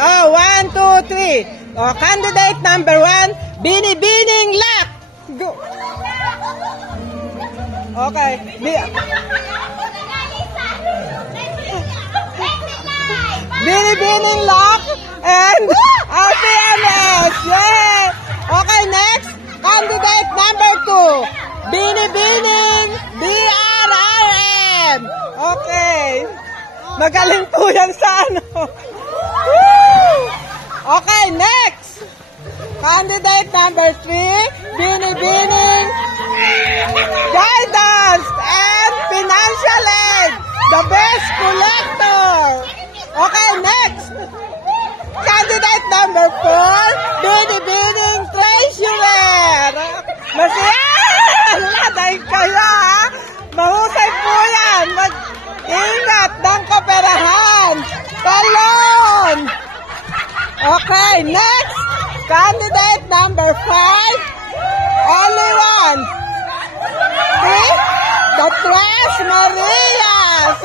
Oh, 1, 2, 3. Oh, candidate number 1, Binibining Luck. Go. Okay. Binibining Luck and RPMS. Yay! Okay, next. Candidate number 2, Binibining BRRM. Okay. Magaling po yan sa ano. Okay, next. Candidate number 3, Binibining Guidance and Financial Aid, the best collector. Okay, next. Candidate number 4, Binibining Treasurer. Dahil kayo ha. Mahusay po yan. Mag-ingat ng kaperahan. Talon. Okay, next. Candidate number 5, only one. See? The Tres Marias.